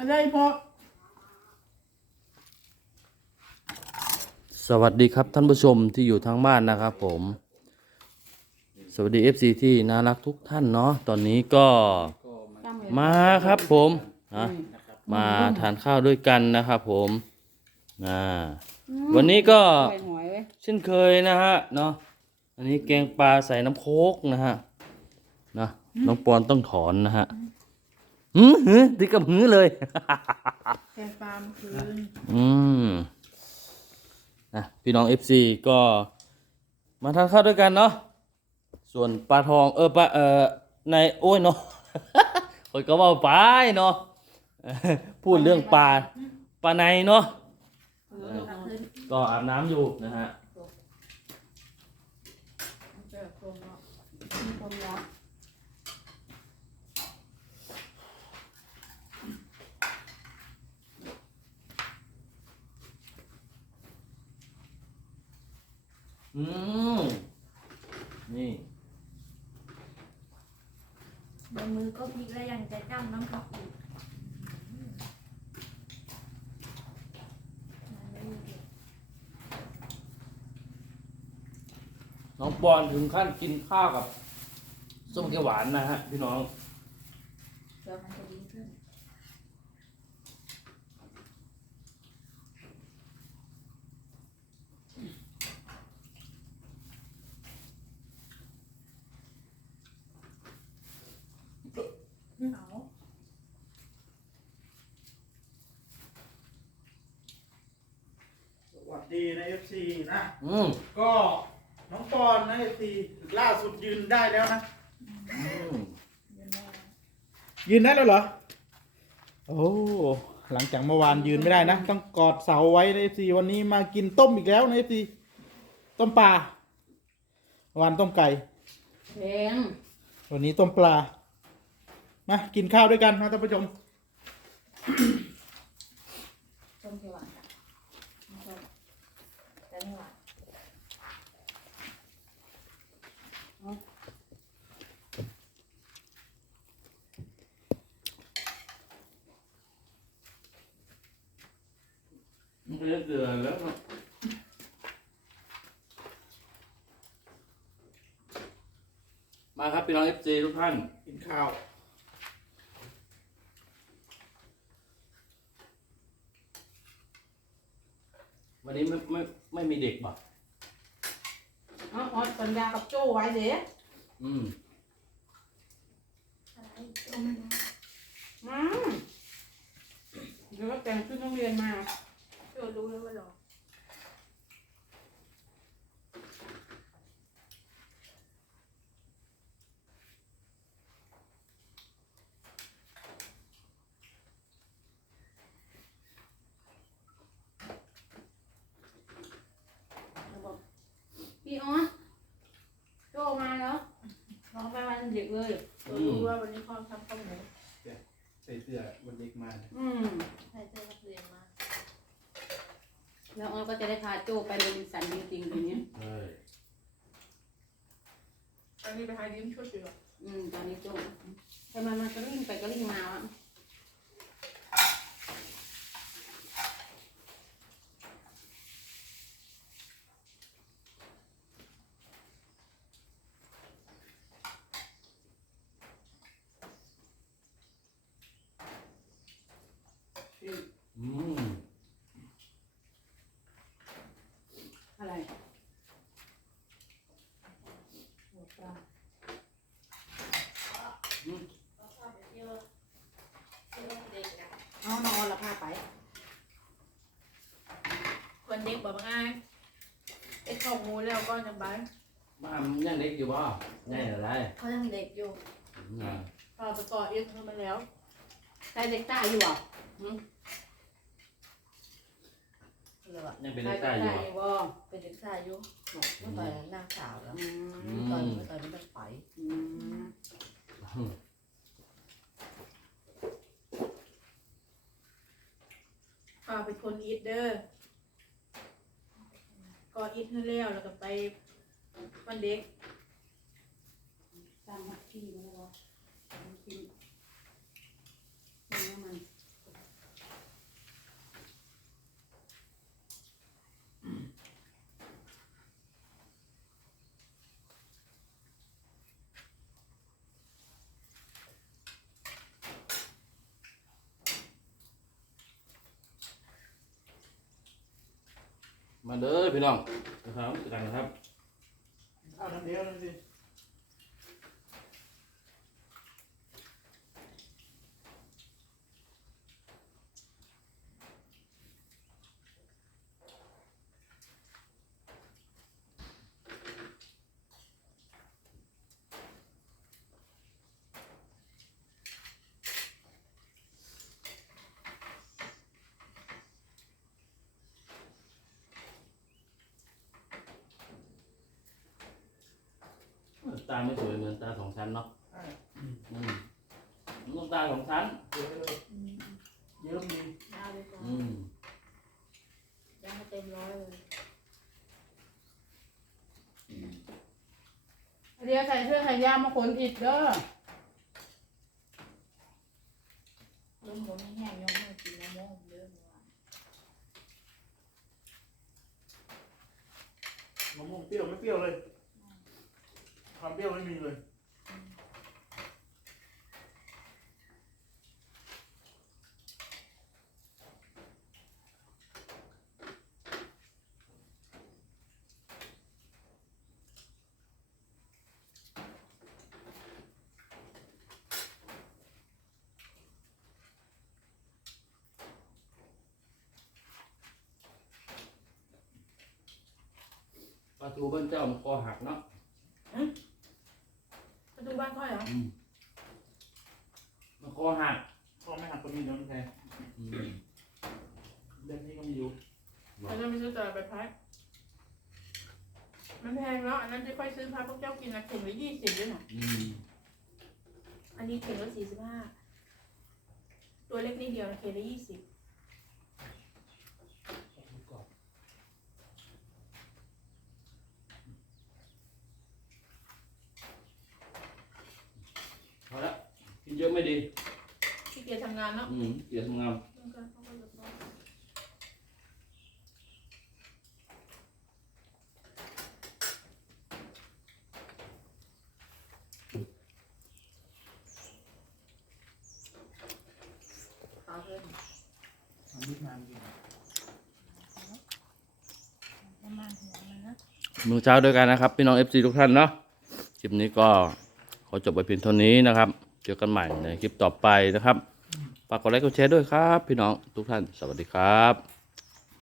ไม่ได้เพราะสวัสดีครับท่านผู้ชมที่อยู่ทางบ้านนะครับผม สวัสดี FC ที่น่ารักทุกท่านเนาะตอนนี้ก็มาครับผมนะมาทานข้าวด้วยกันนะครับผมอ่าวันนี้ก็หอยไว้เช่นเคยนะฮะเนาะอันนี้แกงปลาใส่น้ำโคกนะฮะนะน้องปอนต้องถอนนะฮะ หืมหือติดกับหือเลย แกงปลาเมื่อคืนอืมนะพี่น้อง FC ก็มาทานข้าวด้วยกันเนาะส่วนปลาทองเออปลาเออในโอ้ยเนาะคอยก็ว่าไปเนาะเออพูดเรื่องปลาปลาในเนาะก็อาบน้ำอยู่นะฮะ เจอโครงเนาะมีคนรัก อืมนี่บนมือก็พลิกแล้วยังจะจ้ำน้ำครับอีกน้องปอนถึงขั้นกินข้าวกับ ส้มเขียวหวานนะฮะ พี่น้อง เดี๋ยวมันจะดีขึ้น เอา ส วัสดีนะ FC นะ อืมก็น้องปอนนะ FC ล่าสุดยืนได้แล้วนะ อืมยืนได้แล้วเหรอ โอ้ หลังจากเมื่อวานยืนไม่ได้นะ ต้องกอดเสาไว้นะ FC วันนี้มากินต้มอีกแล้วนะ FC ต้มปลาเมื่อวานต้มไก่ เพลงวันนี้ต้มปลา มากินข้าวด้วยกันนะท่านผู้ชม ส้มเขียวหวานจ้ะน้ำส้มแต่ไม่หวาน มันก็จะเกลือแล้วเนอะมาครับพี่น้อง FC ทุกท่านกินข้าววันนี้ไม่ไม่ไม่มีเด็กบ่ะเอาเอาสัญญากับโจ้ไว้เด้อืมอะไรต้มมันนะอืมเดี๋ยวก็แต่งชุดโรงเรียนมา เดี๋ยวรู้แล้วว่าหรอพี่ออสโจ้มาแล้วร้องไปวันเด็กเลย เดี๋ยวรู้ว่าวันนี้พ่อทำข้าวหมู ใส่เสื้อวันเด็กมา อืม ใส่เสื้อนักเรียนมา แล้วออสก็จะได้พาโจ้ไปโรบินสันจริงๆทีนี้เฮ้ยอันนี้ไปหายิ้มชุดอยู่หรออืมตอนนี้โจ้ทำไมมันก็ลิ่งไปก็ลิ่งมาวะ อืม อะไรหัวปลา เที่ยวเที่ยวเด็กอะ เอาน้องออสละพาไป วันเด็กบอกว่าง่ายไอ้ข้าวหมูแล้วก็จะไปบ้านมันยังเด็กอยู่บ่ยังอะไรเขายังเด็กอยู่อ่าพอไปก่อเอ็กซ์มาแล้วใส่เด็กตาอยู่อะเลยอะยังเป็นใส่เด็กเด็ใต้กอยู่ตาบ่อยู่บ่เป็นเด็กชายอยู่เมื่อตอนนางสาวแล้วอืมอืตอนมเมื่อตอนไม่ต้องไปอืมพาไปคนอีทเดอร์ ก่ออิทให้แล้วแล้วก็ไปวันเด็ก ตามหักที่มันแล้วกิน มาเด้อพี่น้องนะครับกันนะครับข้าวน้ำเดียวนั่นสิ ตาไม่สวยเหมือนตาสองชั้นเนาะอืมมันต้องตาสองชั้น เยอะเลยเยอะมียาวเลยจ้ะอืมยังไม่เต็มร้อยเลยเรียกใส่เสื้อแขนยาวมาขนอิดเด้อลุงผมไม่แห้งยกมือกินน้ำมันเยอะเลยมะม่วงเปรี้ยวไม่เปรี้ยวเลย ความเปรี้ยวไม่มีเลยปลาทูบ้านเจ้ามันคอหักเนาะประตู บ้านค่อยเหรออืมมันคอหักพ่อไม่หักก็มีเดี๋ยวมันแพงอืมเดือนนี้ก็มีอยู่เราจะไปซื้อตลาดไปพักมันแพงเนาะอันนั้นจะค่อยซื้อพาพวกเจ้ากินนะเข่งละยี่สิบด้วยนะอืมอันนี้เข่งละสี่สิบห้าตัวเล็กนิดเดียวนะเข่งละยี่สิบ พอละกินเยอะ ไม่ดีที่เกียจทำงานเนาะอืมเกลียดทำงานต้องการเขาก็จะบอกเอาเพิ่มทำนิดนานกินน้ำมันหัวมันนะมื้อเช้าด้วยกันนะครับ พี่น้อง FC ทุกท่านเนาะคลิปนี้ก็ขอจบไปเพียงเท่านี้นะครับ เจอกันใหม่ในคลิปต่อไปนะครับฝากกดไลค์กดแชร์ด้วยครับ พี่น้องทุกท่านสวัสดีครับ